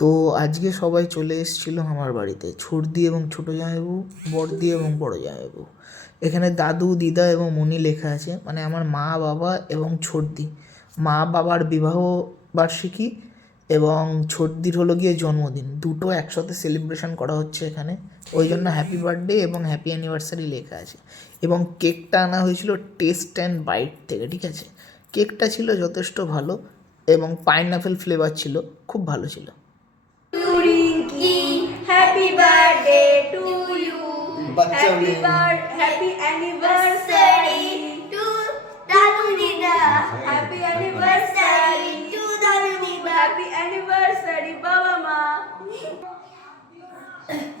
তো আজকে সবাই চলে এসেছিল আমার বাড়িতে, ছর্দি এবং ছোটো জামাইবাবু, বড়দি এবং বড় জামাইবাবু। এখানে দাদু, দিদা এবং মনি লেখা আছে মানে আমার মা, বাবা এবং ছর্দি। মা, বাবার বিবাহ বার্ষিকী এবং ছর্দির হলো গিয়ে জন্মদিন। দুটো একসাথে সেলিব্রেশন করা হচ্ছে এখানে। ওই জন্য হ্যাপি বার্থডে এবং হ্যাপি অ্যানিভার্সারি লেখা আছে। এবং কেকটা আনা হয়েছিল টেস্ট অ্যান্ড বাইট থেকে, ঠিক আছে? কেকটা ছিল যথেষ্ট ভালো এবং পাইনাপেল ফ্লেভার ছিল, খুব ভালো ছিল। birthday to you. Happy birthday, happy anniversary to Dalunida. Happy anniversary to Dalunida. Happy anniversary, Baba Ma.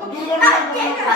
我比你大你别吵